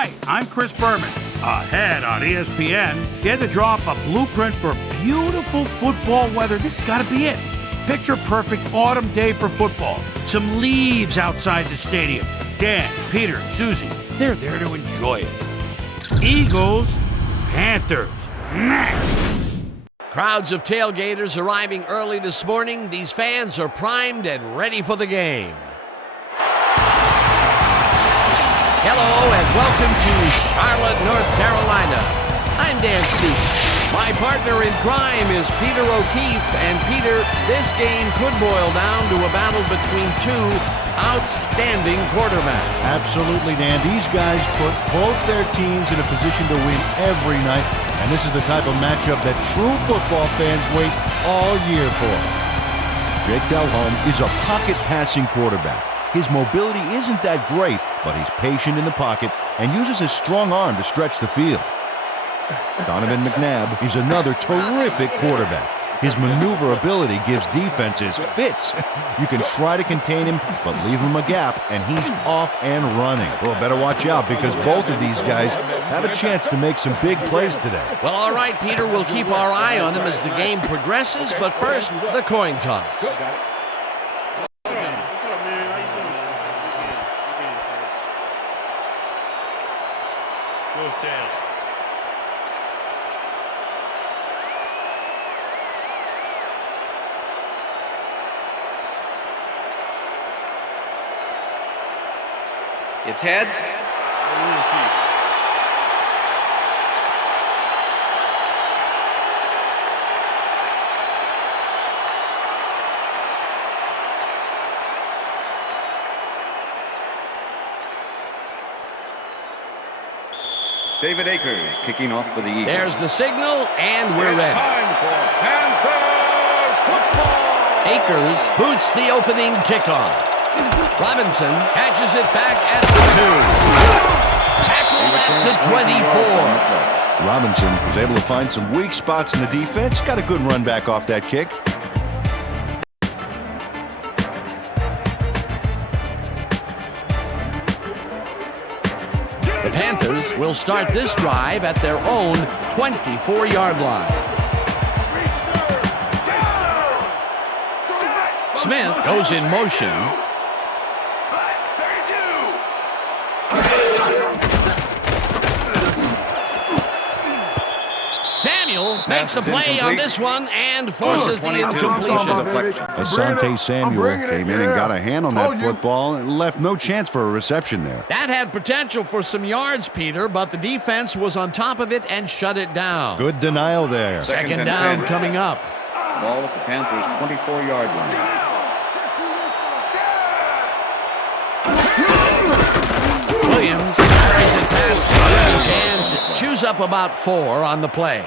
Hi, I'm Chris Berman. Ahead on ESPN, get to draw up a blueprint for beautiful football weather. This has got to be it. Picture perfect autumn day for football. Some leaves outside the stadium. Dan, Peter, Susie, they're there to enjoy it. Eagles, Panthers, next. Crowds of tailgaters arriving early this morning. These fans are primed and ready for the game. Hello and welcome to Charlotte, North Carolina. I'm Dan Stevens. My partner in crime is Peter O'Keefe. And Peter, this game could boil down to a battle between two outstanding quarterbacks. Absolutely, Dan. These guys put both their teams in a position to win every night. And this is the type of matchup that true football fans wait all year for. Jake Delhomme is a pocket passing quarterback. His mobility isn't that great, but he's patient in the pocket and uses his strong arm to stretch the field. Donovan McNabb is another terrific quarterback. His maneuverability gives defenses fits. You can try to contain him, but leave him a gap, and he's off and running. Well, better watch out because both of these guys have a chance to make some big plays today. Well, all right, Peter, we'll keep our eye on them as the game progresses, but first, the coin toss. It's heads. David Akers kicking off for the Eagles. There's the signal, and we're ready. Time for Panther football. Akers boots the opening kickoff. Robinson catches it back at the 2. Tackled at the 24. Robinson was able to find some weak spots in the defense. Got a good run back off that kick. The Panthers will start this drive at their own 24-yard line. Smith goes in motion. Samuel makes a play on this one and forces the incompletion. Asante Samuel came in and got a hand on that football and left no chance for a reception there. That had potential for some yards, Peter, but the defense was on top of it and shut it down. Good denial there. Second down coming up. Ball at the Panthers' 24-yard line. Williams carries it past the range and chews up about 4 on the play.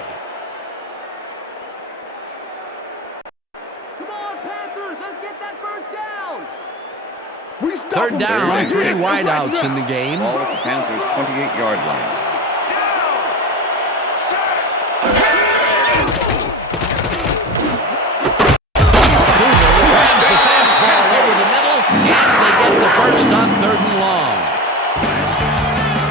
Come on, Panthers, let's get that first down. Third down, 3 wideouts in the game. Ball at the Panthers' 28-yard line. Grabs the fastball over the middle, and they get the first on 3rd and long.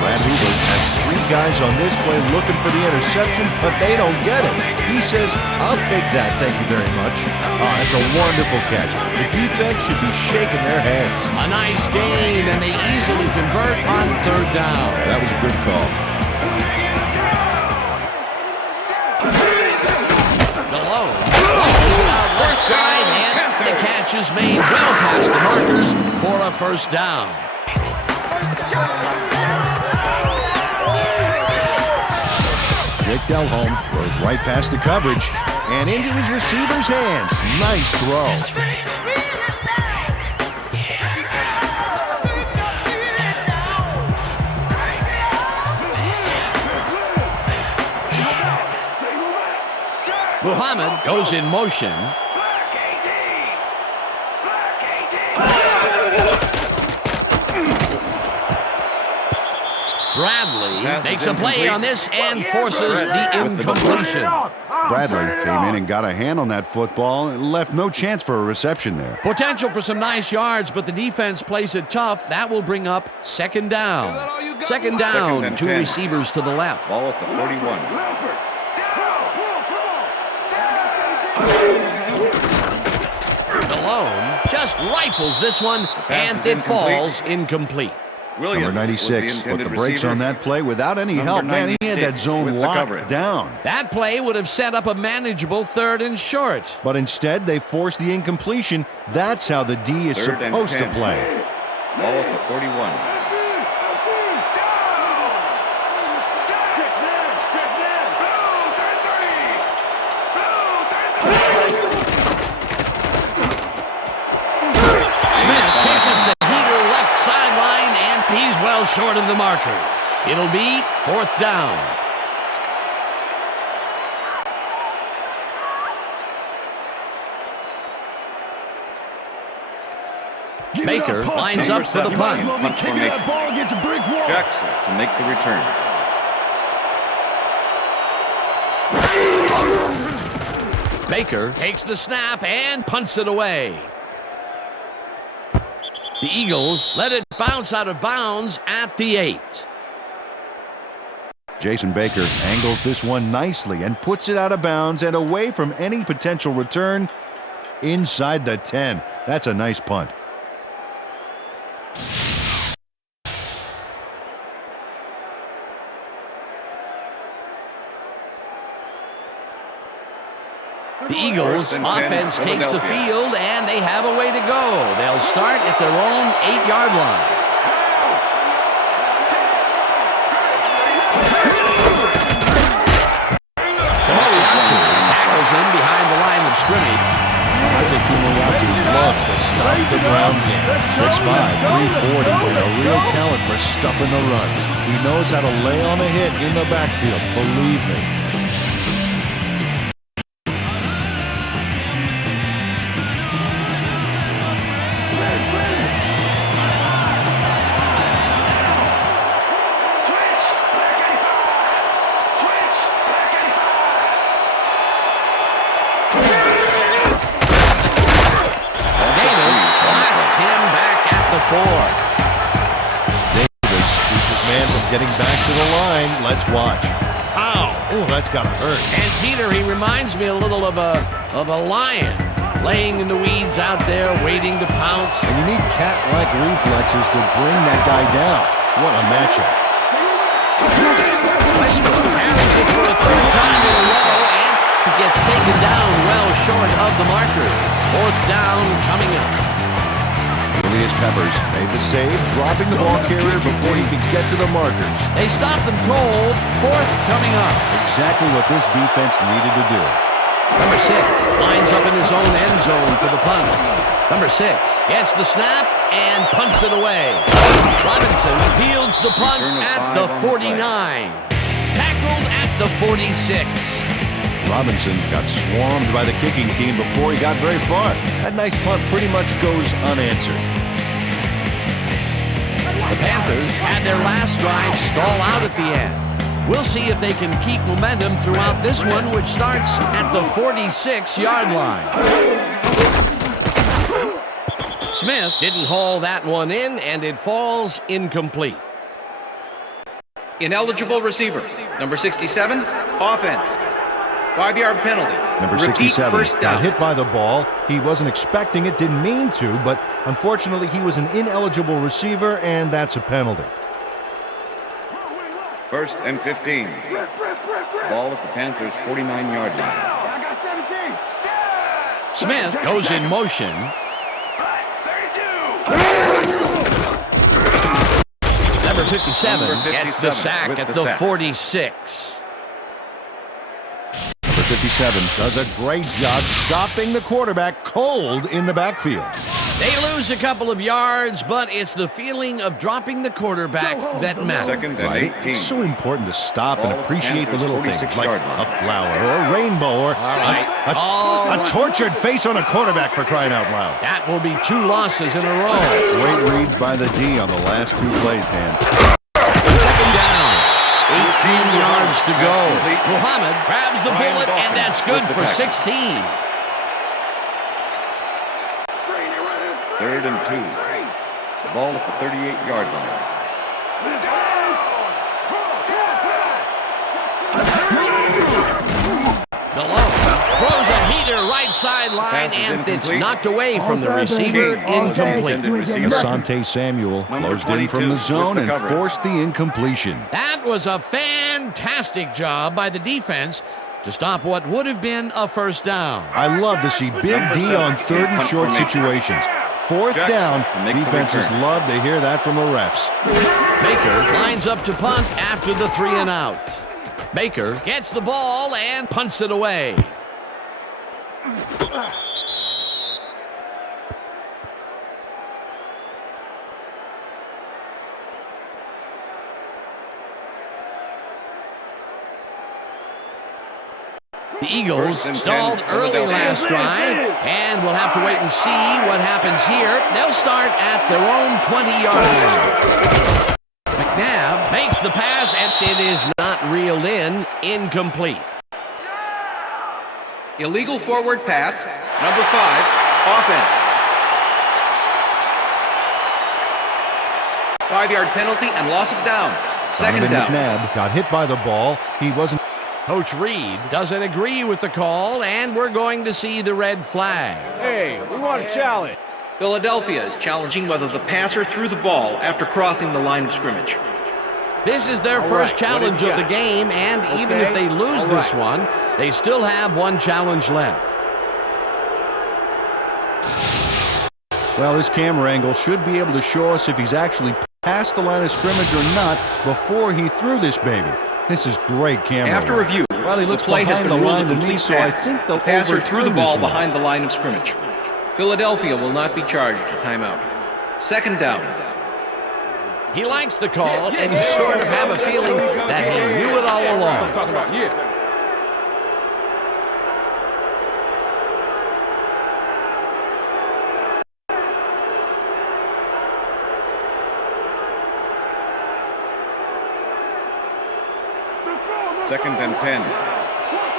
Brad Hoover has 3 guys on this play looking for the interception, but they don't get it. He says, I'll take that, thank you very much. That's a wonderful catch. The defense should be shaking their heads. A nice gain, and they easily convert on 3rd down. That was a good call. Malone launches it out left side, and the catch is made well past the markers for a first down. Jake Delhomme throws right past the coverage and into his receiver's hands. Nice throw. Muhammad goes in motion. Bradley Pass makes is a play incomplete. on this and forces the With the incompletion. Bradley came in and got a hand on that football and left no chance for a reception there. Potential for some nice yards, but the defense plays it tough. That will bring up second down. Second down, Second and 2 10. receivers to the left. Ball at the 41. Malone just rifles this one, pass and is it incomplete. falls incomplete. Williams Number 96 was the put the intended brakes receiver. on that play without any Number help. Man, he had that 96 zone with the locked coverage. down. That play would have set up a manageable 3rd and short. But instead, they forced the incompletion. That's how the D is 3rd and supposed to 10. play. Ball at the 41. Smith pitches the heater left sideline, and he's well short of the marker. It'll be 4th down. Baker lines up for the punt. Punt formation. Jackson to make the return. Baker takes the snap and punts it away. The Eagles let it bounce out of bounds at the 8. Jason Baker angles this one nicely and puts it out of bounds and away from any potential return inside the 10. That's a nice punt. The Eagles' 1st and 10, offense takes the Philadelphia. field, and they have a way to go. They'll start at their own 8-yard line. Moriarty tackles in behind the line of scrimmage. I think Moriarty loves to stop the ground game. 6'5", 340, and a real talent for stuffing the run. He knows how to lay on a hit in the backfield, believe me. Davis blasts him back at the 4. Davis keeps his man from getting back to the line. Let's watch. Ow! Oh, that's got to hurt. And Peter, he reminds me a little of a lion laying in the weeds out there waiting to pounce. And you need cat-like reflexes to bring that guy down. What a matchup. Westbrook carries it for a 3rd time in a row, and he gets taken down well short of the markers. 4th down coming up. Julius Peppers made the save, dropping the ball carrier before he could get to the markers. They stop them cold. 4th coming up. Exactly what this defense needed to do. Number 6 lines up in his own end zone for the punt. Number 6 gets the snap and punts it away. Robinson fields the punt Return of at 5 the on the 49. Tackled at the 46. Robinson got swarmed by the kicking team before he got very far. That nice punt pretty much goes unanswered. The Panthers had their last drive stall out at the end. We'll see if they can keep momentum throughout this one, which starts at the 46-yard line. Smith didn't haul that one in, and it falls incomplete. Ineligible receiver. Number 67, offense. 5-yard penalty. Number Repeat 67 first got down. hit by the ball. He wasn't expecting it, didn't mean to, but unfortunately he was an ineligible receiver, and that's a penalty. 1st and 15. Ball at the Panthers' 49-yard line. I got 17. Smith goes in motion. Number 57 Number gets the 57 sack with at the the sack. 46. Number 57 does a great job stopping the quarterback cold in the backfield. They lose a couple of yards, but it's the feeling of dropping the quarterback that matters. 2nd and 18. It's so important to stop and Ball at appreciate the Panthers' little things 46 like yard line. a flower or a rainbow or a tortured face on a quarterback, for crying out loud. That will be 2 losses in a row. Great reads by the D on the last 2 plays, Dan. 2nd down to go. Muhammad grabs the bullet, and that's good for 16. 3rd and 2. The ball at the 38-yard line. Malone throws a heater right sideline, and it's knocked away from the receiver. Incomplete. Asante Samuel closed in from the zone and forced the incompletion. That was a fantastic job by the defense to stop what would have been a first down. I love to see Big D on 3rd and short situations. 4th down, defenses love to hear that from the refs. Baker lines up to punt after the 3 and out. Baker gets the ball and punts it away. The Eagles stalled early last drive, and we'll have to wait and see what happens here. They'll start at their own 20-yard line. McNabb makes the pass, and it is not reeled in. Incomplete. Illegal forward pass, number 5, offense. 5-yard penalty and loss of down. Second Donovan down. McNabb got hit by the ball. He wasn't. Coach Reed doesn't agree with the call, and we're going to see the red flag. Hey, we want a challenge. Philadelphia is challenging whether the passer threw the ball after crossing the line of scrimmage. This is their first challenge of the game, and even if they lose this one, they still have one challenge left. Well, this camera angle should be able to show us if he's actually past the line of scrimmage or not before he threw this baby. This is great camera. After review, well, he looks the play has behind been the ruled line a to me, complete so I pass. think they'll The passer overturn threw the ball this one. behind the line of scrimmage. Philadelphia will not be charged a timeout. Second down. He likes the call, and you sort of have a feeling that he knew it all along. Talking about Second and 10.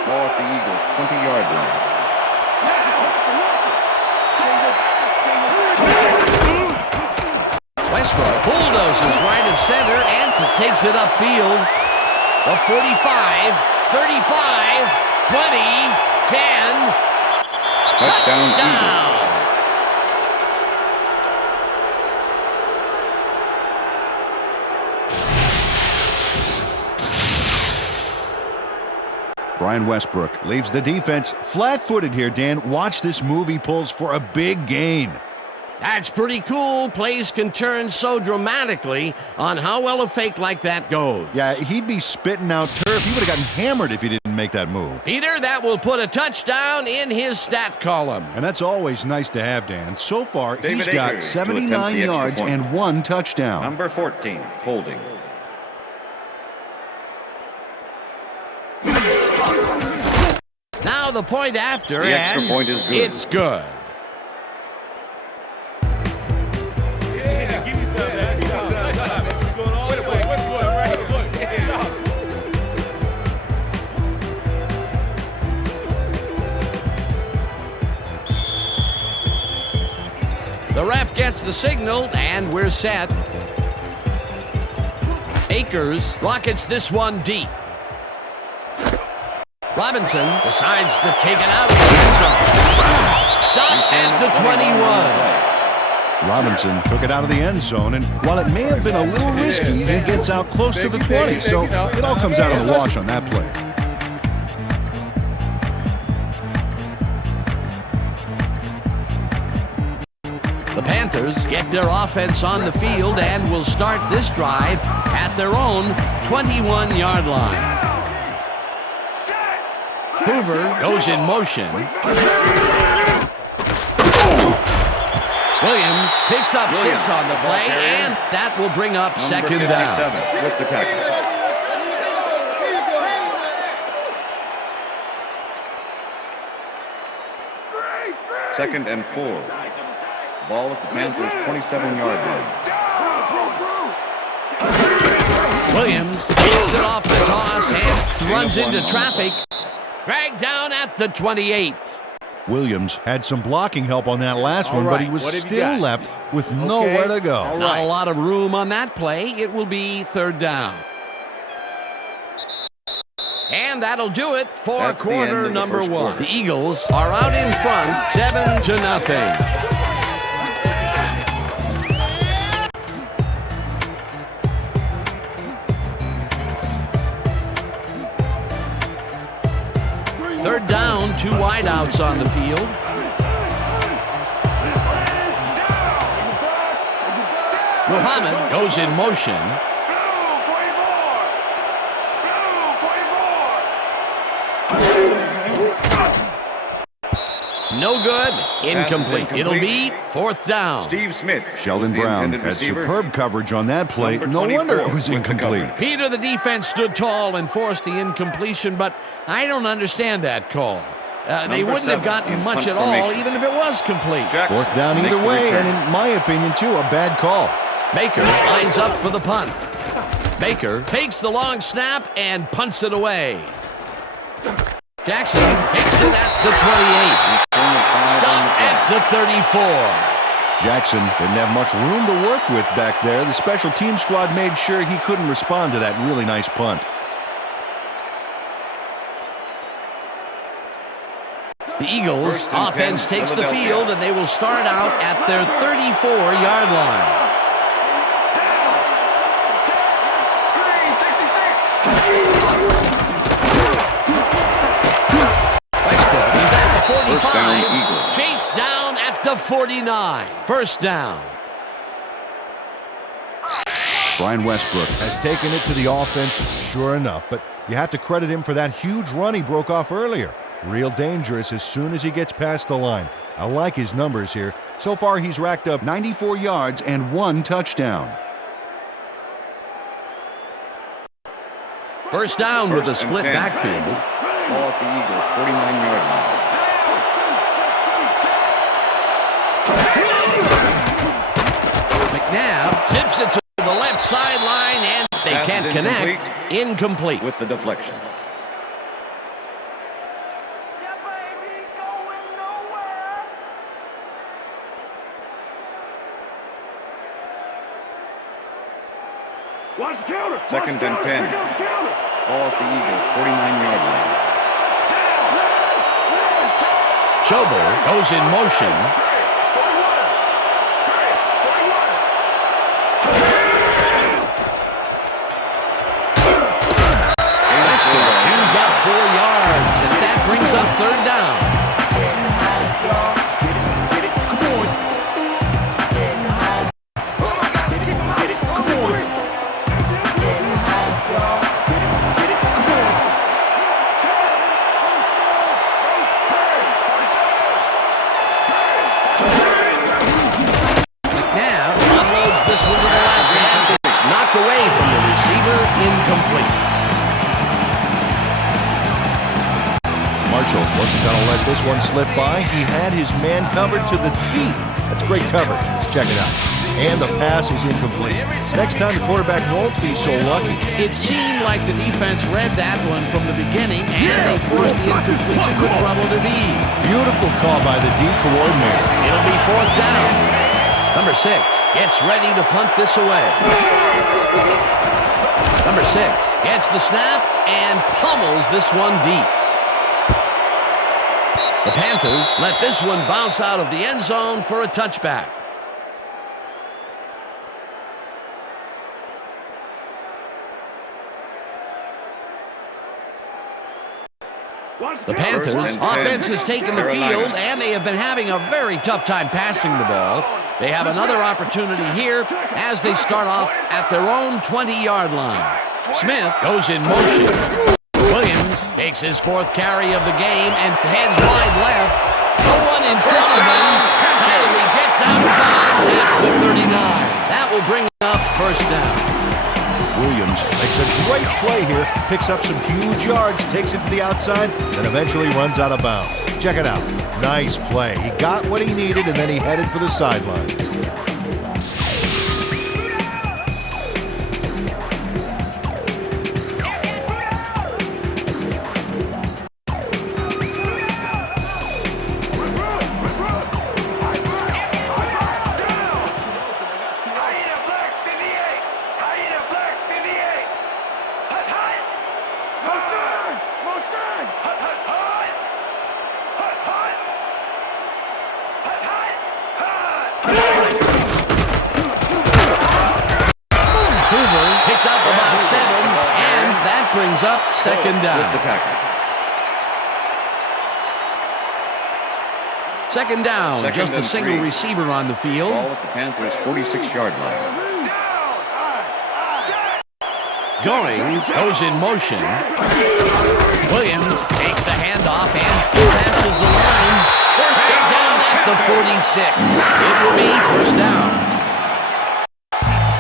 Ball at the Eagles' 20-yard line. Westbrook bulldozes right of center and takes it upfield. The 45, 35, 20, 10. Touchdown, Brian Westbrook leaves the defense flat-footed here, Dan. Watch this move he pulls for a big gain. That's pretty cool. Plays can turn so dramatically on how well a fake like that goes. Yeah, he'd be spitting out turf. He would have gotten hammered if he didn't make that move. Peter, that will put a touchdown in his stat column. And that's always nice to have, Dan. So far, he's David got Akers 79 to attempt the extra yards point. and 1 touchdown. Number 14, holding. Now the point after, The extra and point is good. it's good. The ref gets the signal, and we're set. Akers rockets this one deep. Robinson decides to take it out of the end zone. Stop at the 21. Robinson took it out of the end zone, and while it may have been a little risky, he gets out close to the 20, so it all comes out in the wash on that play. The Panthers get their offense on the field and will start this drive at their own 21-yard line. Hoover goes in motion. Williams picks up 6 on the play, and that will bring up second down. With the tackle. Second and 4. Ball at the Panthers' 27-yard line. Williams takes it off the toss and runs into traffic. Dragged down at the 28. Williams had some blocking help on that last one, right, but he was what have you still got? left with nowhere to go. All Not right. a lot of room on that play. It will be third down. And that'll do it for That's the end quarter of the number first one. quarter. The Eagles are out in front, 7-0. Third down, 2 wideouts on the field. Muhammad goes in motion. No good. Incomplete. It'll be fourth down. Steve Smith. Sheldon was the Brown intended had receiver. superb coverage on that play. Number No wonder 24 it was with the incomplete. coverage. Peter, the defense stood tall and forced the incompletion, but I don't understand that call. They Number wouldn't have 7 gotten in much punt at all, formation. even if it was complete. Jackson Fourth down make either the way, return. and in my opinion, too, a bad call. Baker lines up for the punt. Baker takes the long snap and punts it away. Jackson takes it at the 28. Turn of 5 on Stop the at play. the 34. Jackson didn't have much room to work with back there. The special team squad made sure he couldn't respond to that really nice punt. The Eagles First and offense 10, takes the Philadelphia. field, and they will start out at their 34-yard line. Westbrook is at the 45. First down, Eagles. Chased down at the 49. First down. Brian Westbrook has taken it to the offense, sure enough, but you have to credit him for that huge run he broke off earlier. Real dangerous as soon as he gets past the line. I like his numbers here. So far, he's racked up 94 yards and 1 touchdown. First down with a First and split 10. backfield. Ball at the Eagles' 49-yard line. McNabb zips it to the left sideline, and they Pass can't is connect. Incomplete. With the deflection. Watch the counter. Second and 10. Pick up the counter. Ball at the Eagles' 49-yard line. Chobo goes in motion. Westbrook chews up 4 yards, and that brings up third down. McNabb unloads this one to the left, and it's knocked away from the receiver, incomplete. Marshall wasn't going to let this one slip by. He had his man covered to the T. That's great coverage. Let's check it out. And the pass is incomplete. Next time, the quarterback won't be so lucky. It seemed like the defense read that one from the beginning, and they forced the incompletion with trouble to be. Beautiful call by the D coordinator. It'll be fourth down. Number 6 gets ready to punt this away. Number 6 gets the snap and pummels this one deep. The Panthers let this one bounce out of the end zone for a touchback. The Panthers First and 10. offense has taken the Carolina. field, and they have been having a very tough time passing the ball. They have another opportunity here as they start off at their own 20-yard line. Smith goes in motion. Williams takes his 4th carry of the game and heads wide left. No one in front of him. Finally gets out of bounds at the 39. That will bring up first down. Williams makes a great play here, picks up some huge yards, takes it to the outside, and eventually runs out of bounds. Check it out. Nice play. He got what he needed, and then he headed for the sidelines. That brings up second With down. the tackle. Second down, Second just a and single 3. receiver on the field. Ball at the Panthers' 46-yard line. Goes in motion. Williams takes the handoff and passes the line. First down at the 46. It will be first down.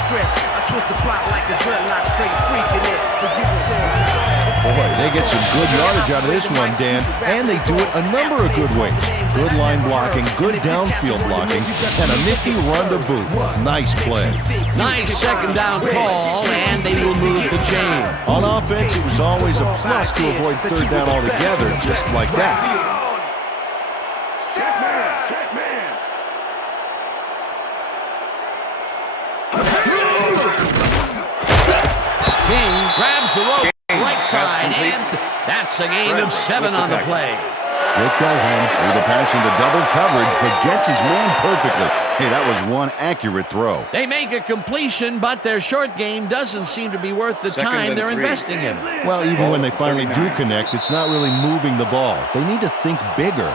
Script. I twist the plot like a dreadlock, straight freaking it. Boy, they get some good yardage out of this one, Dan, and they do it a number of good ways. Good line blocking, good downfield blocking, and a nifty run to boot. Nice play. Nice second down call, and they will move the chain. On offense, it was always a plus to avoid third down altogether, just like that. Check man. Check man. King grabs the rope, right pass side, complete. and that's a gain of 7 on the play. Jake Delhomme threw the pass into double coverage, but gets his man perfectly. Hey, that was one accurate throw. They make a completion, but their short game doesn't seem to be worth the Second time and they're 3. investing in it. Well, even when they finally 39. do connect, it's not really moving the ball. They need to think bigger.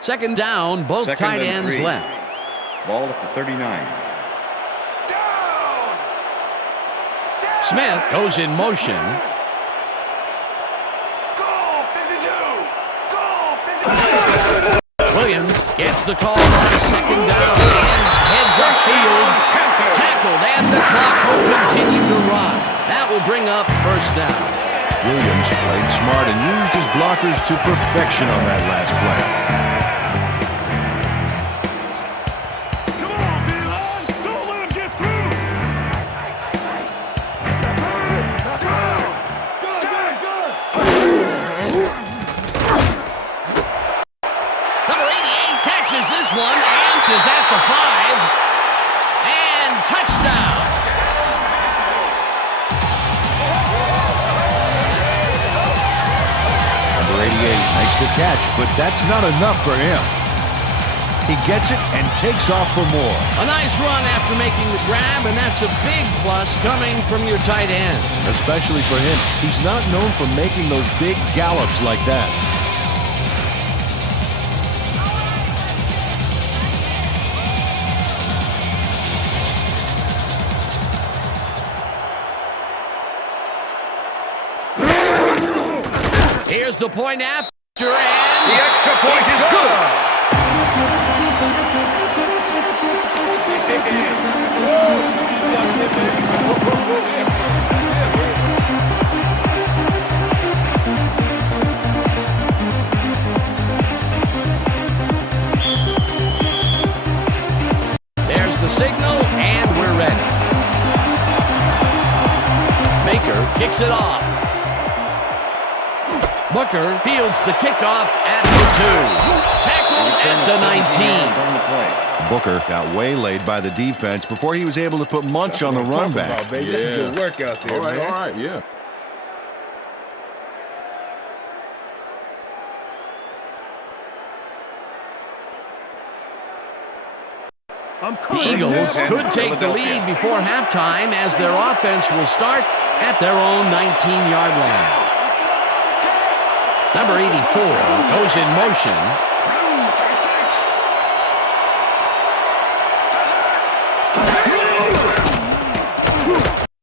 Second down, both Second tight and ends 3. left. Ball at the 39. Smith goes in motion. Goal 52. Goal 52. Williams gets the call on second down and heads upfield. Tackled, and the clock will continue to run. That will bring up first down. Williams played smart and used his blockers to perfection on that last play. Come on, D-line. Don't let him get through. Number 88 catches this one and is at the 5. And touchdown. Number 88 makes the catch, but that's not enough for him. He gets it and takes off for more. A nice run after making the grab, and that's a big plus coming from your tight end. Especially for him. He's not known for making those big gallops like that. Here's the point after, and The extra point is good. There's the signal, and we're ready. Baker kicks it off. Booker fields the kickoff at the 2. Tackled at the 19. On the play. Booker got waylaid by the defense before he was able to put Munch on the run back. That's good work out there, man. All right, yeah. The Eagles could take the lead before halftime as their offense will start at their own 19-yard line. Number 84 goes in motion.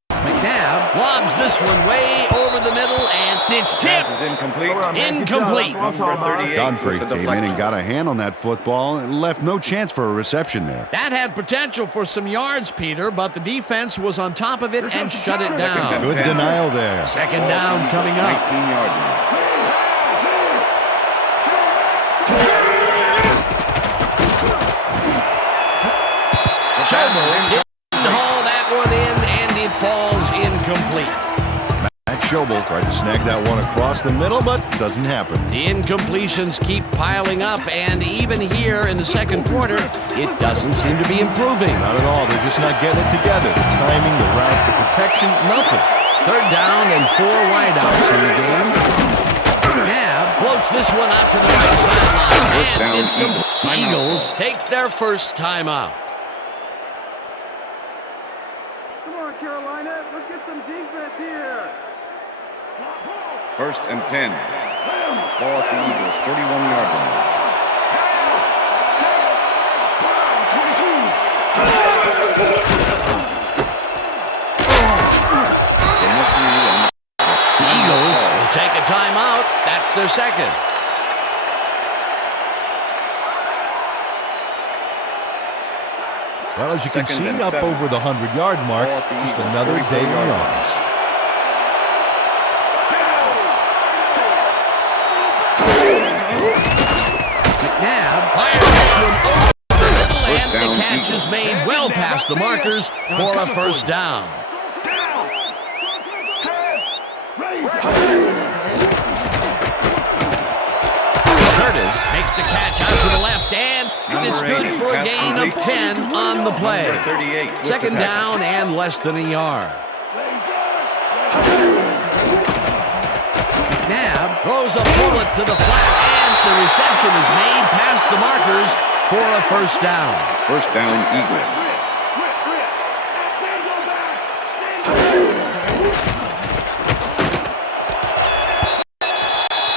McNabb lobs this one way over the middle, and it's tipped. Pass is incomplete. Incomplete. Number 38 Godfrey with the came in and deflection. got a hand on that football and left no chance for a reception there. That had potential for some yards, Peter, but the defense was on top of it and shut it down. Good denial there. Second down coming up. 19-yard line. Schobel didn't haul that one in, and it falls incomplete. Matt Schobel tried to snag that one across the middle, but doesn't happen. The incompletions keep piling up, and even here in the second quarter, it doesn't seem to be improving. Not at all. They're just not getting it together. The timing, the routes, the protection, nothing. Third down and 4 wideouts in the game. McNabb blows Whips this one out to the right sideline. First And down, it's the Eagles. Timeout. Eagles take their first timeout. Come on, Carolina. Let's get some defense here. First and 10. Ball at the Eagles' 41-yard line. Eagles will take a timeout. That's their second. Well, as you can Second see, and up 7. over the 100-yard mark. Ball at the Just Eagles' another day in 44-yard the line. office. McNabb fires this one over the middle, First and the down, catch Eagles. is made well past the markers for a first down. Curtis makes the catch out to the left, and it's Number good 8, for a pass gain of complete. 10 on the play. Number 38 with Second the tackle. down and less than a yard. McNabb throws a bullet to the flat, and the reception is made past the markers for a first down. First down, Eagles.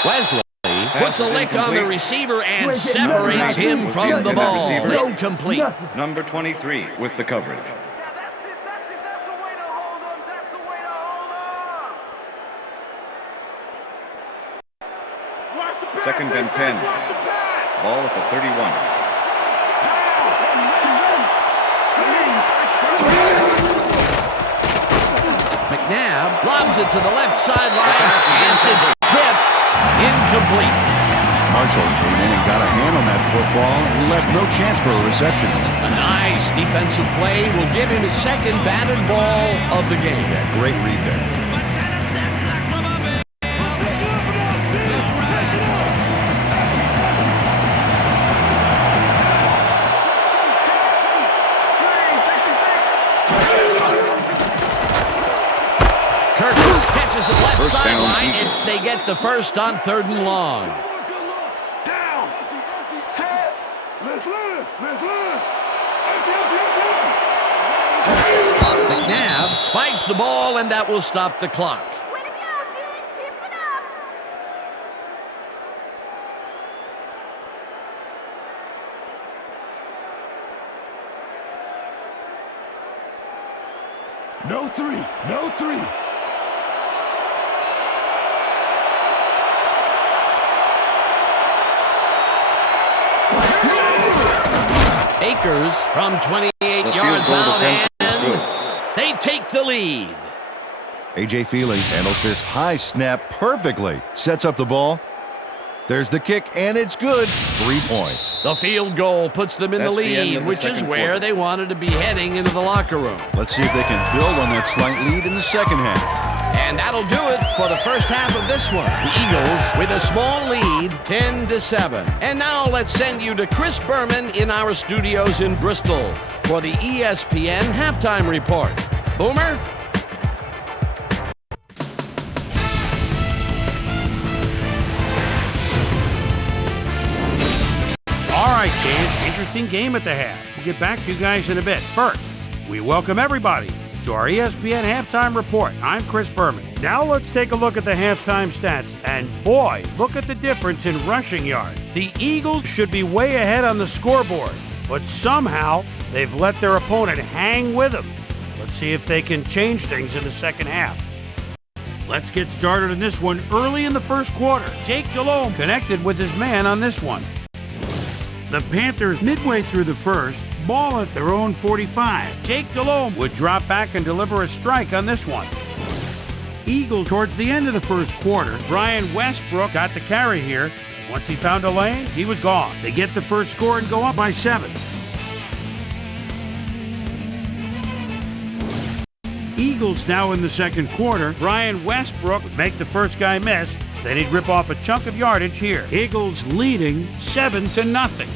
Wesley puts a is lick on the incomplete. receiver and separates him Was the from the intended ball. receiver. Incomplete. Number 23 with the coverage. That's the way to hold them. That's the way to hold them. Watch the pass. Second and 10. Watch the pass. Ball at the 31. McNabb lobs it to the left sideline, and it's tipped incomplete. Marshall came in and got a hand on that football and left no chance for a reception. A nice defensive play will give him his second batted ball of the game. Yeah, great read there. Curtis catches it left First down, sideline, Eagles. and they get the first on 3rd and long. Down. Set. Let's live. Let's live. McNabb spikes the ball, and that will stop the clock. No three. No three. Akers from 28 The field yards goal out, attempt is and good. they take the lead. A.J. Feely handles this high snap perfectly. Sets up the ball. There's the kick, and it's good. 3 points. The field goal puts them in That's the the end lead, of the which is second where quarter. they wanted to be heading into the locker room. Let's see if they can build on that slight lead in the second half. And that'll do it for the first half of this one. The Eagles with a small lead, 10-7. And now let's send you to Chris Berman in our studios in Bristol for the ESPN halftime report. Boomer? All right, kids, interesting game at the half. We'll get back to you guys in a bit. First, we welcome everybody to our ESPN halftime report. I'm Chris Berman. Now let's take a look at the halftime stats. And boy, look at the difference in rushing yards. The Eagles should be way ahead on the scoreboard, but somehow they've let their opponent hang with them. Let's see if they can change things in the second half. Let's get started in this one early in the first quarter. Jake Delhomme connected with his man on this one. The Panthers, midway through the first, ball at their own 45. Jake Delhomme would drop back and deliver a strike on this one. Eagles, towards the end of the first quarter, Brian Westbrook got the carry here. Once he found a lane, he was gone. They get the first score and go up by 7. Eagles now in the second quarter. Brian Westbrook would make the first guy miss. Then he'd rip off a chunk of yardage here. Eagles leading 7-0.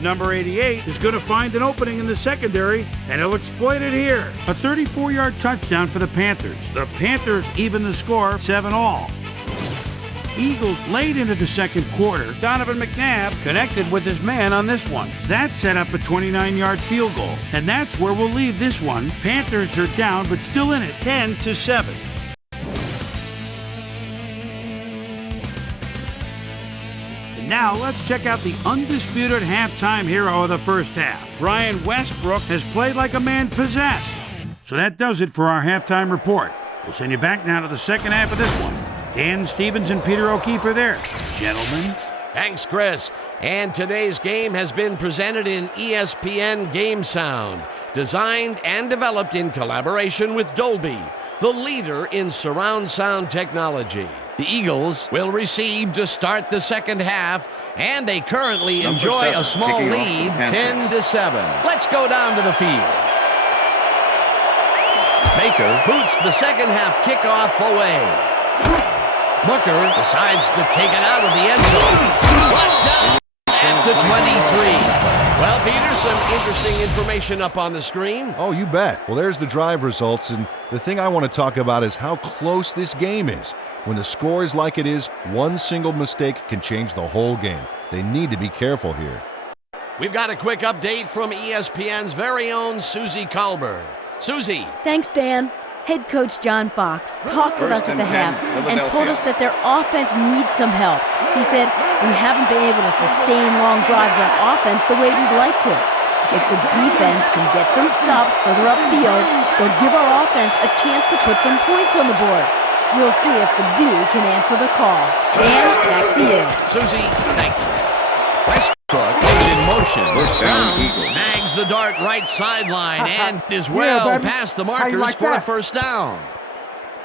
Number 88 is going to find an opening in the secondary, and he'll exploit it here. A 34-yard touchdown for the Panthers. The Panthers even the score 7-all. Eagles late into the second quarter, Donovan McNabb connected with his man on this one. That set up a 29-yard field goal, and that's where we'll leave this one. Panthers are down, but still in it, 10-7. Now let's check out the undisputed halftime hero of the first half. Brian Westbrook has played like a man possessed. So that does it for our halftime report. We'll send you back now to the second half of this one. Dan Stevens and Peter O'Keefe are there. Gentlemen. Thanks, Chris. And today's game has been presented in ESPN Game Sound, designed and developed in collaboration with Dolby, the leader in surround sound technology. The Eagles will receive to start the second half, and they currently enjoy a small lead, 10-7. Let's go down to the field. Baker boots the second half kickoff away. Booker decides to take it out of the end zone. Brought down at the 23. Well, Peter, some interesting information up on the screen. Oh, you bet. Well, there's the drive results, and the thing I want to talk about is how close this game is. When the score is like it is, one single mistake can change the whole game. They need to be careful here. We've got a quick update from ESPN's very own Susie Colbert. Susie. Thanks, Dan. Head coach John Fox talked with us at the half and told us that their offense needs some help. He said, we haven't been able to sustain long drives on offense the way we'd like to. If the defense can get some stops further upfield, they'll give our offense a chance to put some points on the board. We'll see if the D can answer the call. Dan, back to you. Susie, thank you. Westbrook goes in motion. Brown snags the dart right sideline and is well past the markers for a first down.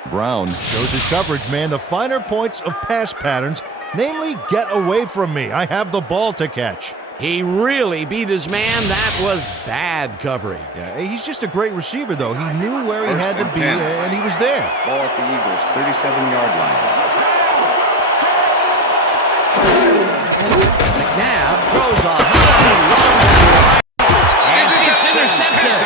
Brown shows his coverage, man, the finer points of pass patterns, namely, get away from me. I have the ball to catch. He really beat his man. That was bad covering. Yeah, he's just a great receiver, though. He knew where he had to be, and he was there. Ball at the Eagles' 37-yard line. McNabb throws a high, long right, and it's intercepted.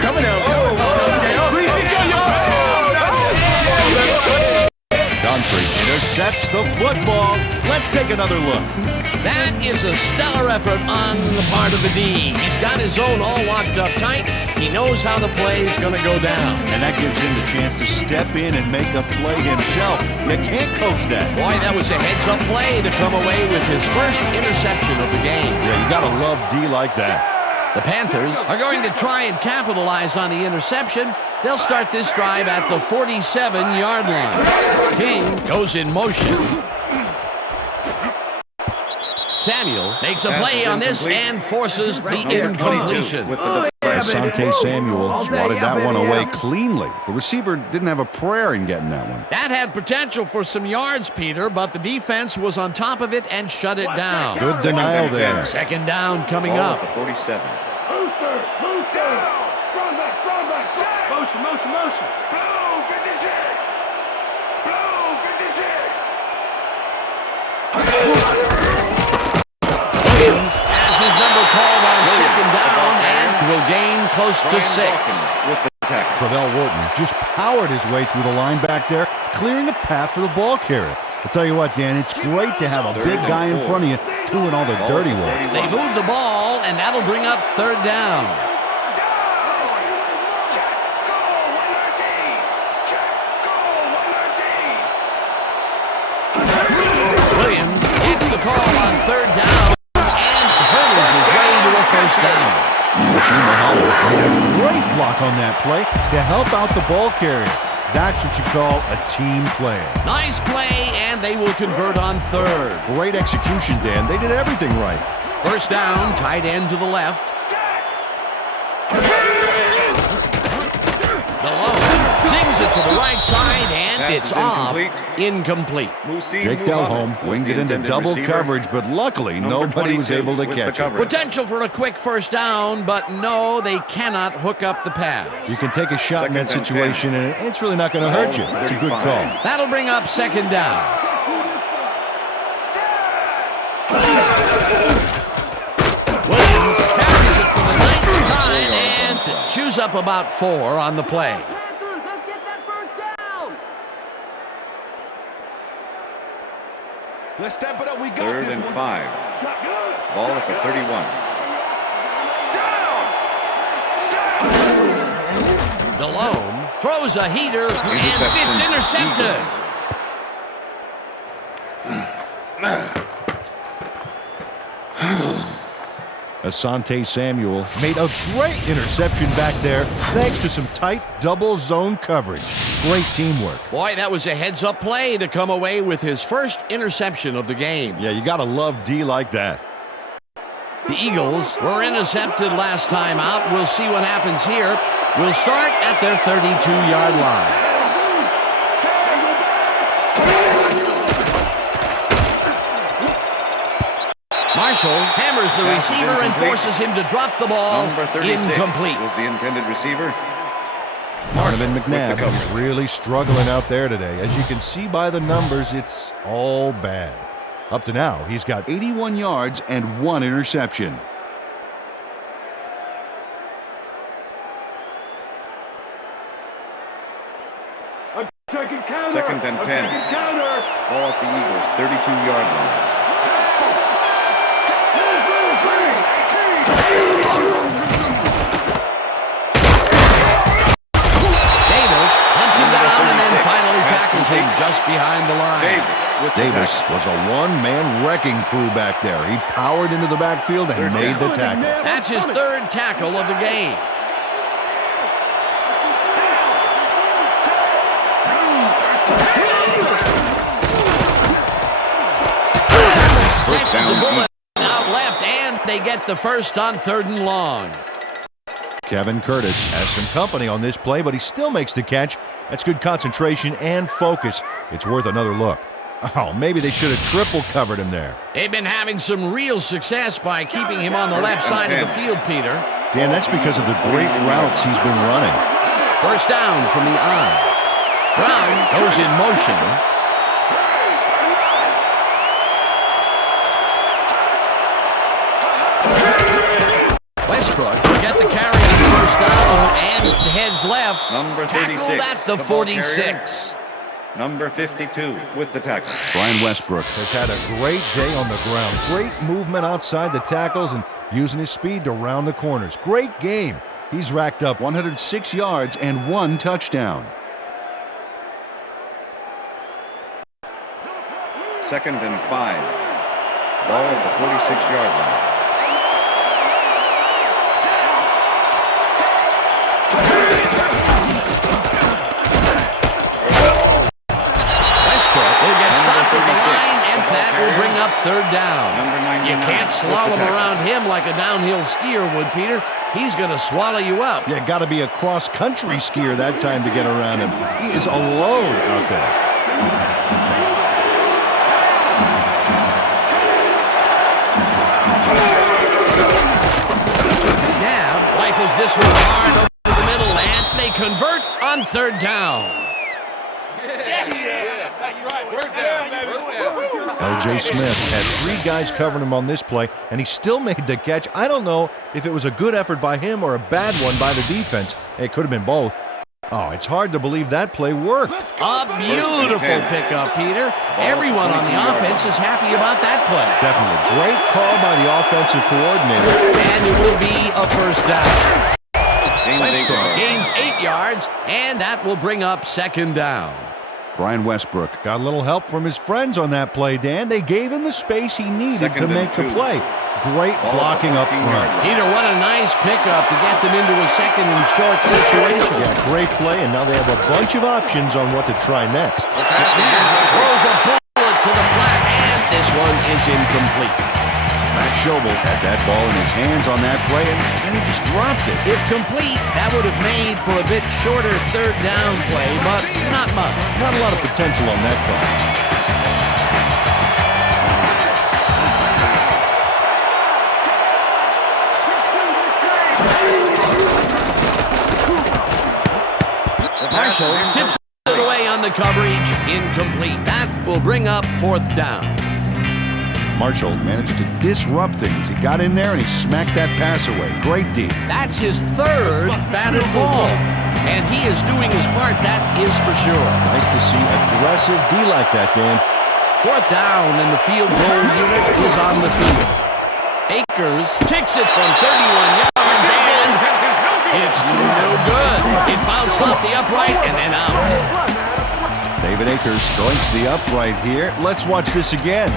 Coming out. Intercepts the football. Let's take another look. That is a stellar effort on the part of the D. He's got his zone all locked up tight. He knows how the play is going to go down. And that gives him the chance to step in and make a play himself. You can't coach that. Boy, that was a heads-up play to come away with his first interception of the game. Yeah, you got to love D like that. The Panthers are going to try and capitalize on the interception. They'll start this drive at the 47-yard line. King goes in motion. Samuel makes a play on this and forces the incompletion. Asante Samuel swatted that one away cleanly. The receiver didn't have a prayer in getting that one. That had potential for some yards, Peter, but the defense was on top of it and shut it down. Good denial there. Second down coming Ball up. at the 47. Motion. Blue 56. Blue 56. Williams has his number called on second down and will gain close to 6. With the tackle. Travell Wharton just powered his way through the line back there, clearing a path for the ball carrier. I'll tell you what, Dan, it's great to have a big guy in front of you doing all the dirty work. They move the ball, and that'll bring up third down. Williams gets the call on third down and hurdles his way to a first down. Great block on that play to help out the ball carrier. That's what you call a team player. Nice play, and they will convert on third. Great execution, Dan. They did everything right. First down, tight end to the left. Zings it to the right side, and Pass it's is off. incomplete. Incomplete. Jake Delhomme winged it into double coverage, but luckily nobody was able to catch it. Potential for a quick first down, but no, they cannot hook up the pass. You can take a shot in that situation, and it's really not going to hurt you. It's a good call. That'll bring up second down. Williams carries it for the ninth time, and chews up about 4 on the play. Let's get that first down. Let's step it up. We got 3rd this and one. 5. Ball at the 31. Delhomme throws a heater, and it's intercepted. Asante Samuel made a great interception back there thanks to some tight double zone coverage. Great teamwork. Boy, that was a heads-up play to come away with his first interception of the game. Yeah, you gotta love D like that. The Eagles were intercepted last time out. We'll see what happens here. We'll start at their 32-yard line. Marshall hammers the receiver and forces him to drop the ball. Number 36 incomplete. was the intended receiver. Donovan McNabb is really struggling out there today. As you can see by the numbers, it's all bad. Up to now, he's got 81 yards and 1 interception. Second and 10. Ball at the Eagles' 32-yard line. Davis hunts him down and then finally tackles him just behind the line. Davis was a one-man wrecking crew back there. He powered into the backfield and made the tackle. That's his 3rd tackle of the game. First down. The bullet out left, and they get the first on 3rd and long. Kevin Curtis has some company on this play, but he still makes the catch. That's good concentration and focus. It's worth another look. Oh, maybe they should have triple covered him there. They've been having some real success by keeping him on the left side of the field, Peter. Dan, that's because of the great routes he's been running. First down from the eye. Brown goes in motion. Westbrook will get the carry on first down and heads left. Number 36. Tackled at the the ball 46. Number 52 with the tackle. Brian Westbrook Has had a great day on the ground. Great movement outside the tackles and using his speed to round the corners. Great game. He's racked up 106 yards and 1 touchdown. Second and 5. Ball at the 46-yard line. Westbrook will get stopped at the line, and that will bring up 3rd down. Number 99 You can't with the slalom tackle. around him like a downhill skier would, Peter. He's going to swallow you up. Yeah, got to be a cross-country skier that time to get around him. He is alone out there. Now, rifles this one hard over the middle, and they convert on 3rd down. O.J. Smith had 3 guys covering him on this play, and he still made the catch. I don't know if it was a good effort by him or a bad one by the defense. It could have been both. Oh, it's hard to believe that play worked. A beautiful pickup, Peter. Everyone on the offense is happy about that play. Definitely. Great call by the offensive coordinator. And it will be a first down. Westbrook Gains gains 8 yards, and that will bring up 2nd down. Brian Westbrook Got a little help from his friends on that play, Dan. They gave him the space he needed Second to and make the 2. play. Great Ball blocking at up the 15-yard front. line. Peter, what a nice pickup to get them into a 2nd and short situation. Yeah, great play, and now they have a bunch of options on what to try next. Now throws a bullet to the flat, and this one is incomplete. Matt Schobel had that ball in his hands on that play, and then he just dropped it. If complete, that would have made for a bit shorter 3rd down play, but not much. Not a lot of potential on that play. Marshall tips it away on the coverage, incomplete. That will bring up 4th down. Marshall managed to disrupt things. He got in there and he smacked that pass away. Great D. That's his third batted ball. And he is doing his part, that is for sure. Nice to see aggressive D like that, Dan. 4th down, and the field goal unit is on the field. Akers kicks it from 31 yards, and it's no good. It bounced off the upright and then out. David Akers strikes the upright here. Let's watch this again.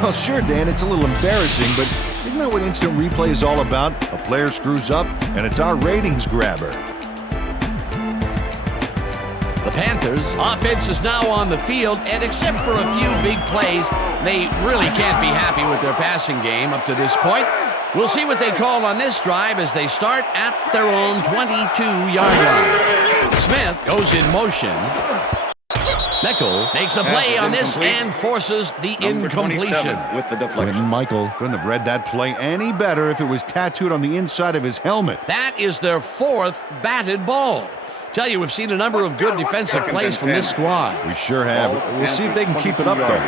Well, sure, Dan, it's a little embarrassing, but isn't that what instant replay is all about? A player screws up, and it's our ratings grabber. The Panthers' offense is now on the field, and except for a few big plays, they really can't be happy with their passing game up to this point. We'll see what they call on this drive as they start at their own 22-yard line. Smith goes in motion. Meckel makes a play on this and forces the incompletion. With the deflection. Michael couldn't have read that play any better if it was tattooed on the inside of his helmet. That is their 4th batted ball. Tell you, we've seen a number of good defensive plays from this squad. We sure have. We'll see if they can keep it up, though.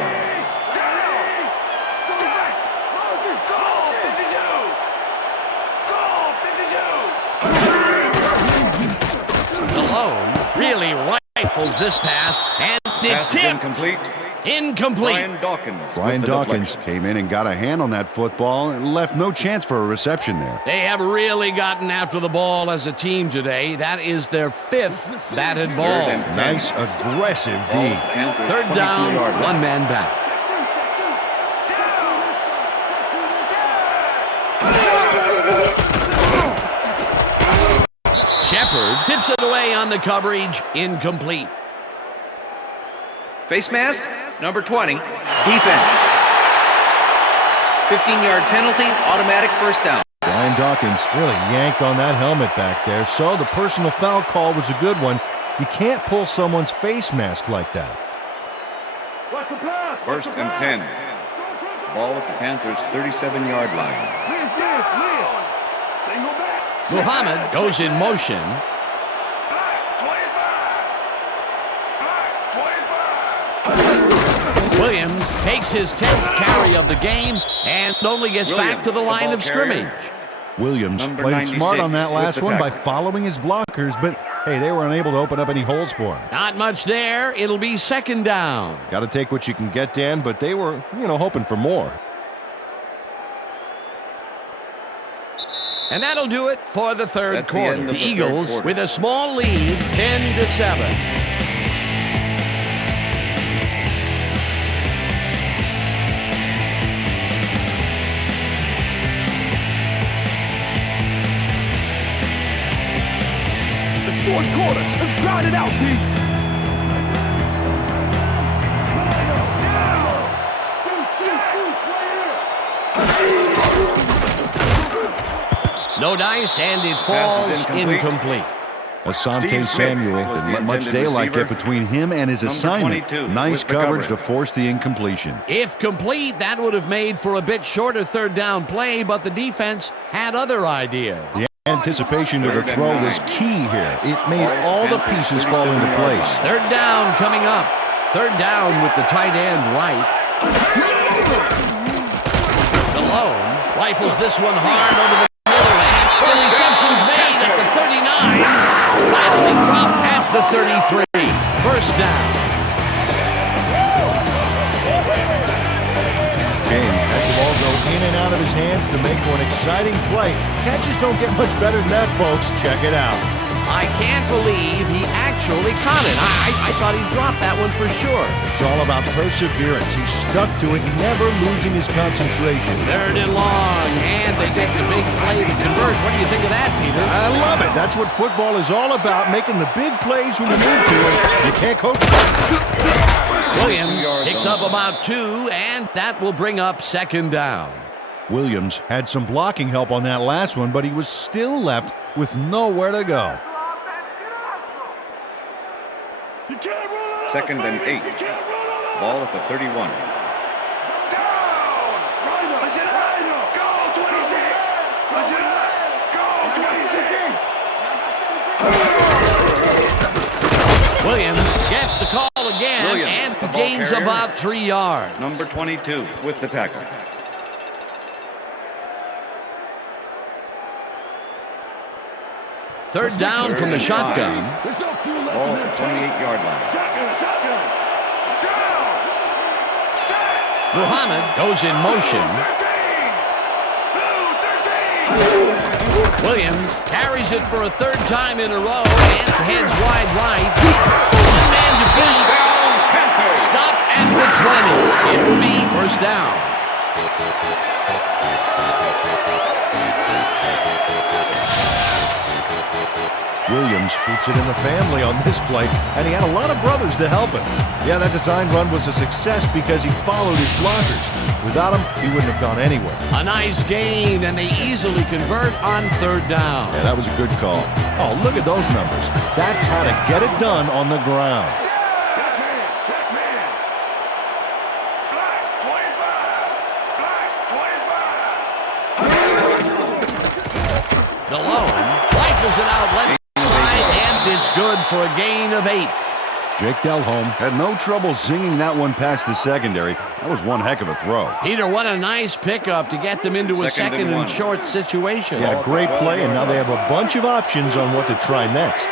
Malone really rifles this pass, and it's tipped. Incomplete. Incomplete. Brian Dawkins came in and got a hand on that football and left no chance for a reception there. They have really gotten after the ball as a team today. That is their 5th batted ball. Nice aggressive D. 3rd down, 1 man back. Shepard tips it away on the coverage. Incomplete. Face mask, number 20, defense. 15-yard penalty, automatic first down. Brian Dawkins really yanked on that helmet back there, so the personal foul call was a good one. You can't pull someone's face mask like that. 1st and 10. Ball at the Panthers' 37-yard line. Muhammad goes in motion. Williams takes his 10th carry of the game and only gets back to the line of scrimmage. Williams played smart on that last one by following his blockers, but hey, they were unable to open up any holes for him. Not much there. It'll be 2nd down. Got to take what you can get, Dan, but they were, hoping for more. And that'll do it for the 3rd That's quarter. The Eagles with a small lead, 10-7. Fourth quarter. Let's grind it out, Pete. No dice, and it falls incomplete. Asante Samuel didn't let much daylight get between him and his assignment. Nice coverage to force the incompletion. If complete, that would have made for a bit shorter 3rd down play, but the defense had other ideas. The anticipation to the throw was key here. It made all the pieces fall into place. 3rd down coming up. 3rd down with the tight end right. Malone rifles this one hard over the middle, and the reception's made at the 39. Finally dropped at the 33. 1st down. James has the ball go in and out of his hands to make for an exciting play. Catches don't get much better than that, folks. Check it out. I can't believe he actually caught it. I thought he dropped that one for sure. It's all about perseverance. He stuck to it, never losing his concentration. 3rd and long, and they get the big play to convert. What do you think of that, Peter? I love it. That's what football is all about, making the big plays when you need to. And you can't coach. Williams picks up about 2, and that will bring up 2nd down. Williams had some blocking help on that last one, but he was still left with nowhere to go. 2nd and 8. Ball at the 31. Williams gets the call ball again, Williams, and the ball gains carrier. about 3 yards. Number 22 with the tackle. Third down from the shotgun. There's no fuel left Ball in at that the tank. 28-yard line. Shotgun. Down. Muhammad goes in motion. 13. Williams carries it for a third time in a row and heads wide right. One man to beat. Down, Panthers. Stopped at the 20. It will be first down. Williams puts it in the family on this play, and he had a lot of brothers to help him. Yeah, that design run was a success because he followed his blockers. Without him, he wouldn't have gone anywhere. A nice gain, and they easily convert on third down. Yeah, that was a good call. Oh, look at those numbers. That's how to get it done on the ground. Check man. Black 25. Black 25. DeLone rifles it out left side, and it's good for a gain of 8. Jake Delhomme had no trouble zinging that one past the secondary. That was one heck of a throw. Peter, what a nice pickup to get them into a Second and second and one. short situation. Yeah, great play, and now they have a bunch of options on what to try next.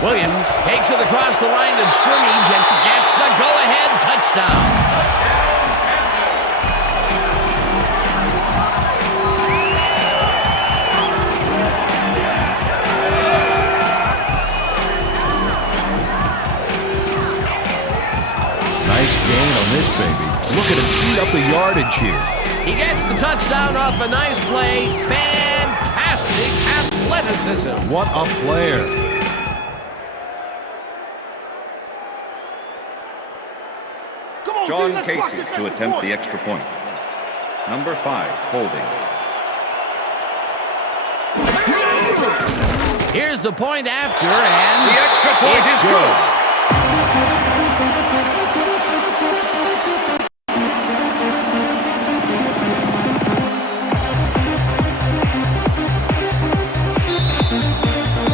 Williams takes it across the line of scrimmage and gets the go-ahead touchdown. Nice gain on this baby. Look at him eat up the yardage here. He gets the touchdown off a nice play. Fantastic athleticism. What a player. Come on, John D, let's rock Casey this to extra attempt point. the extra point. Number 5, holding. Here's the point after, and The extra point it's is good.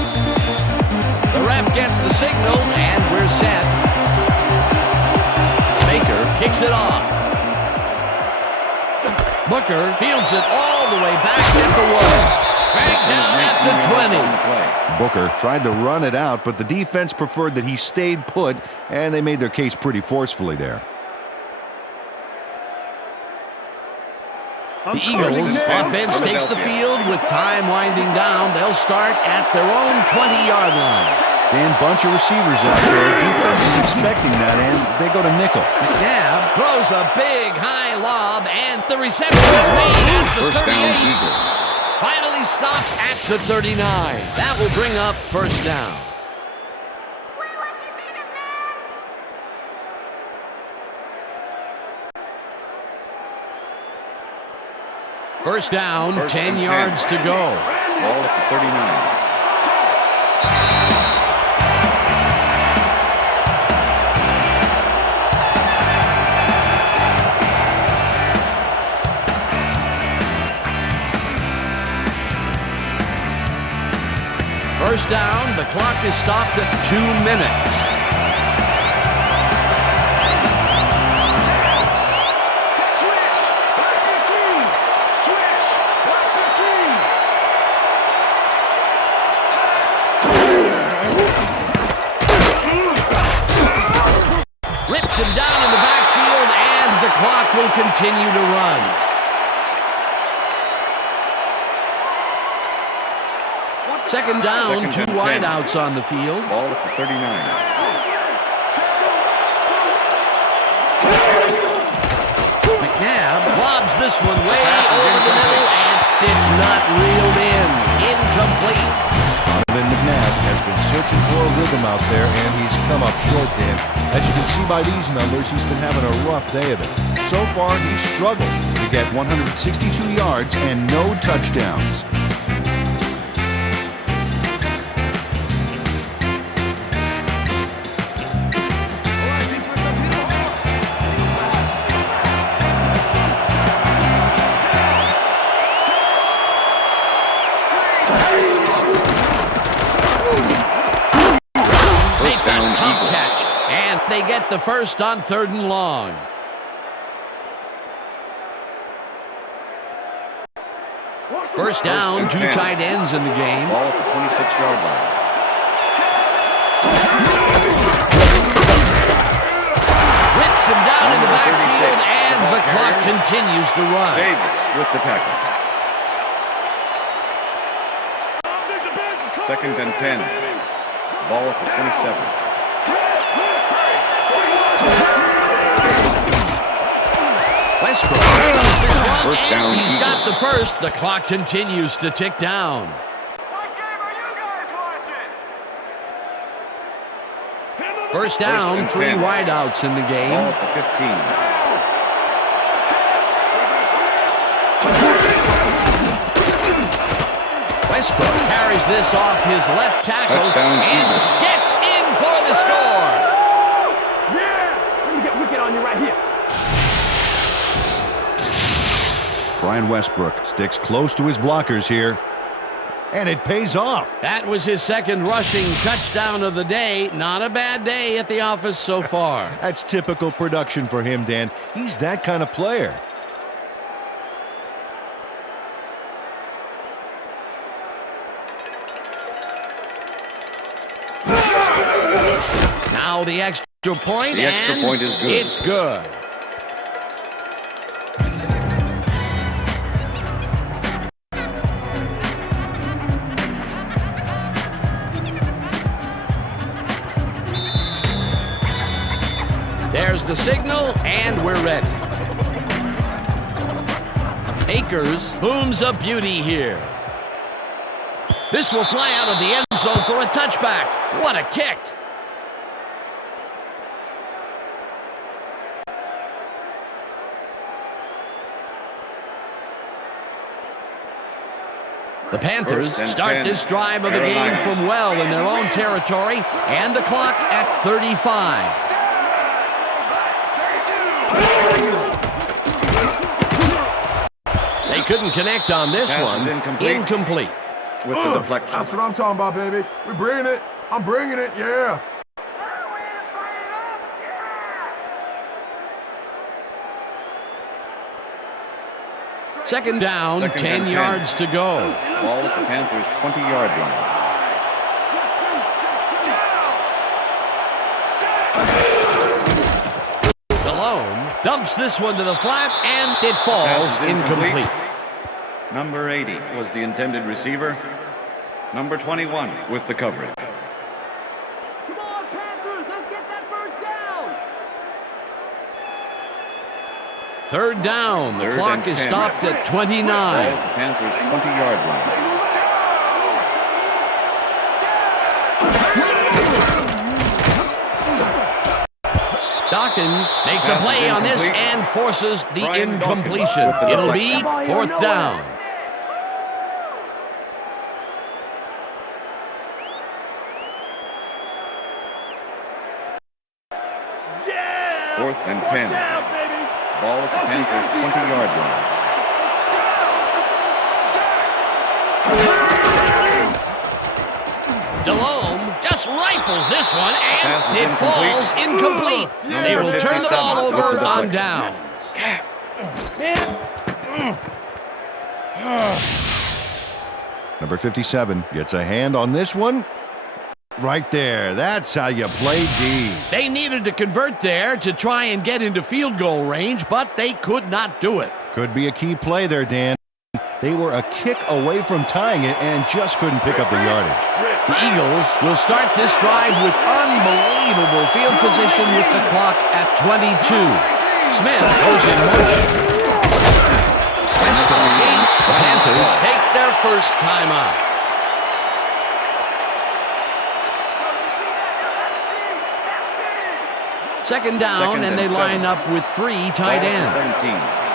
The ref gets the signal, and we're set. Baker kicks it off. Booker fields it all the way back at the 1. Back down at the 20. Booker tried to run it out, but the defense preferred that he stayed put, and they made their case pretty forcefully there. The Eagles offense takes the field with time winding down. They'll start at their own 20-yard line. Dan, bunch of receivers out there. Defense is expecting that, and they go to nickel. McNabb throws a big high lob, and the reception is made at the First 38. down, Eagles. Finally stopped at the 39. That will bring up first down. First down, First 10 and 10. yards to go. Ball at the 39. First down, the clock is stopped at 2 minutes. Switch. Black 15. Switch. Black 15. Rips him down in the backfield, and the clock will continue to run. Second down, Second two and 10. wideouts on the field. Ball at the 39. McNabb lobs this one way over the middle, and it's not reeled in. Incomplete. Donovan McNabb has been searching for a rhythm out there, and he's come up short, Dan. As you can see by these numbers, he's been having a rough day of it. So far, he's struggled To get 162 yards and no touchdowns. they get the first on 3rd and long. First down, 2 tight ends in the game. Ball at the 26-yard line. Rips him down in the backfield, and the clock continues to run. Davis with the tackle. 2nd and 10. Ball at the 27. Westbrook catches this one, First down, and he's Eagles. got the first. The clock continues to tick down. First down, and 3 10. wideouts in the Ball game. at the 15. Westbrook carries this off his left tackle Touchdown, and Eagles. gets in for the score. Yeah! Let me get wicked on you right here. Brian Westbrook sticks close to his blockers here, and it pays off. That was his 2nd rushing touchdown of the day. Not a bad day at the office so far. That's typical production for him, Dan. He's that kind of player. Now the extra point, The extra and point is good. It's good. There's the signal, and we're ready. Akers booms a beauty here. This will fly out of the end zone for a touchback. What a kick! The Panthers start 10. this drive of the Carolina. game from well in their own territory, and the clock at 35. They couldn't connect on this Pass is one. incomplete. With the deflection. That's what I'm talking about, baby. We're bringing it. I'm bringing it, yeah. Second down, 2nd 10 and 10. yards to go. Ball at the Panthers' 20-yard line. Delhomme dumps this one to the flat, and it falls Pass is incomplete. Number 80 was the intended receiver. Number 21 with the coverage. Come on, Panthers, let's get that first down. Third down, the 3rd clock and is 10. stopped at Ball 29. at the Panthers' 20-yard line. Dawkins makes a Pass is play on this incomplete. and forces the Brian Dawkins incompletion. with the It'll be deflection. 4th down. Yeah! 4th and 10. Down, baby. Ball at the Panthers' 20-yard line. Delhomme just rifles this one, and Pass is it incomplete. falls incomplete. They will turn the ball 57 with over the on deflection. downs. Number 57 gets a hand on this one. Right there. That's how you play D. They needed to convert there to try and get into field goal range, but they could not do it. Could be a key play there, Dan. They were a kick away from tying it and just couldn't pick up the yardage. The Eagles will start this drive with unbelievable field position with the clock at 22. Smith goes in motion. Westbrook in. The Panthers take their first timeout. Second down, 2nd and they and line 7. up with 3 tight Ball at ends. the 17.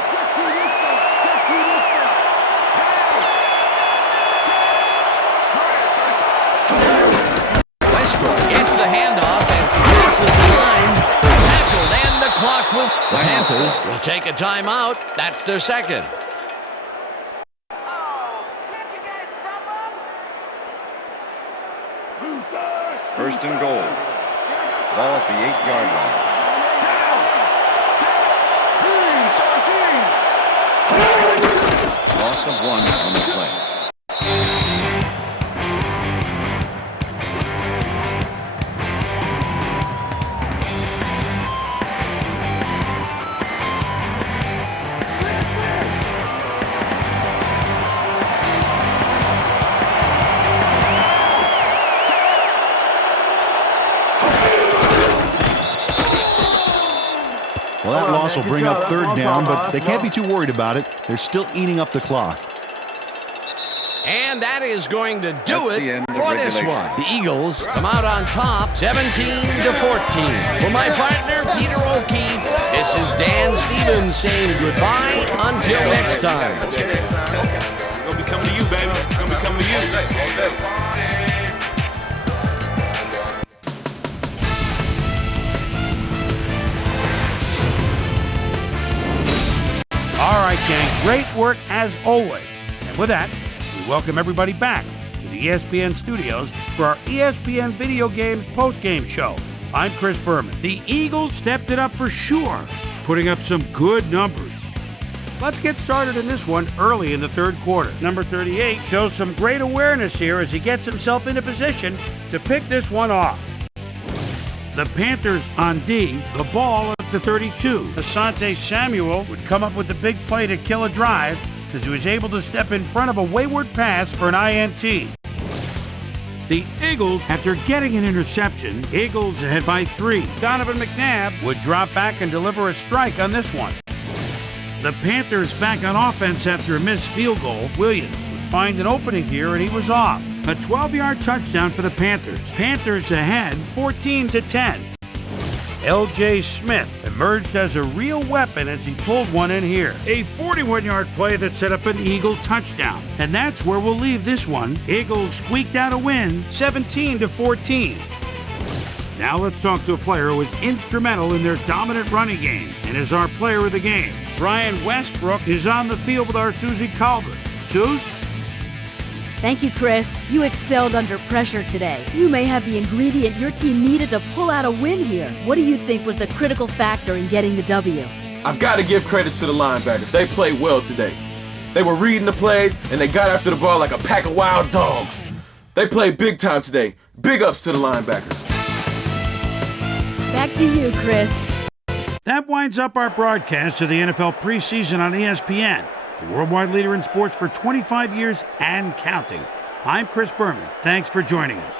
Westbrook gets the handoff and crosses the line. Tackled, and the clock will. The Panthers will take a timeout. That's their second. First and goal. Ball at the 8-yard line. Loss of 1 on the play. Well, that loss will bring up third down, but they can't be too worried about it. They're still eating up the clock. And that is going to do That's the it end of for this regulation. one. The Eagles come out on top, 17-14. For my partner, Peter O'Keefe, this is Dan Stevens saying goodbye until next time. We're going to be coming to you, baby. We're going to be coming to you. All right, gang, great work as always. And with that, we welcome everybody back to the ESPN studios for our ESPN Video Games postgame show. I'm Chris Berman. The Eagles stepped it up for sure, putting up some good numbers. Let's get started in this one early in the third quarter. Number 38 shows some great awareness here as he gets himself into position to pick this one off. The Panthers on D, the ball at the 32. Asante Samuel would come up with the big play to kill a drive as he was able to step in front of a wayward pass for an INT. The Eagles, after getting an interception, Eagles ahead by 3. Donovan McNabb would drop back and deliver a strike on this one. The Panthers back on offense after a missed field goal. Williams would find an opening here and he was off. A 12-yard touchdown for the Panthers. Panthers ahead 14-10. L.J. Smith emerged as a real weapon as he pulled one in here. A 41-yard play that set up an Eagle touchdown. And that's where we'll leave this one. Eagles squeaked out a win, 17-14. Now let's talk to a player who was instrumental in their dominant running game and is our player of the game. Brian Westbrook is on the field with our Susie Calvert. Suze? Thank you, Chris. You excelled under pressure today. You may have the ingredient your team needed to pull out a win here. What do you think was the critical factor in getting the W? I've got to give credit to the linebackers. They played well today. They were reading the plays, and they got after the ball like a pack of wild dogs. They played big time today. Big ups to the linebackers. Back to you, Chris. That winds up our broadcast of the NFL preseason on ESPN, the worldwide leader in sports for 25 years and counting. I'm Chris Berman. Thanks for joining us.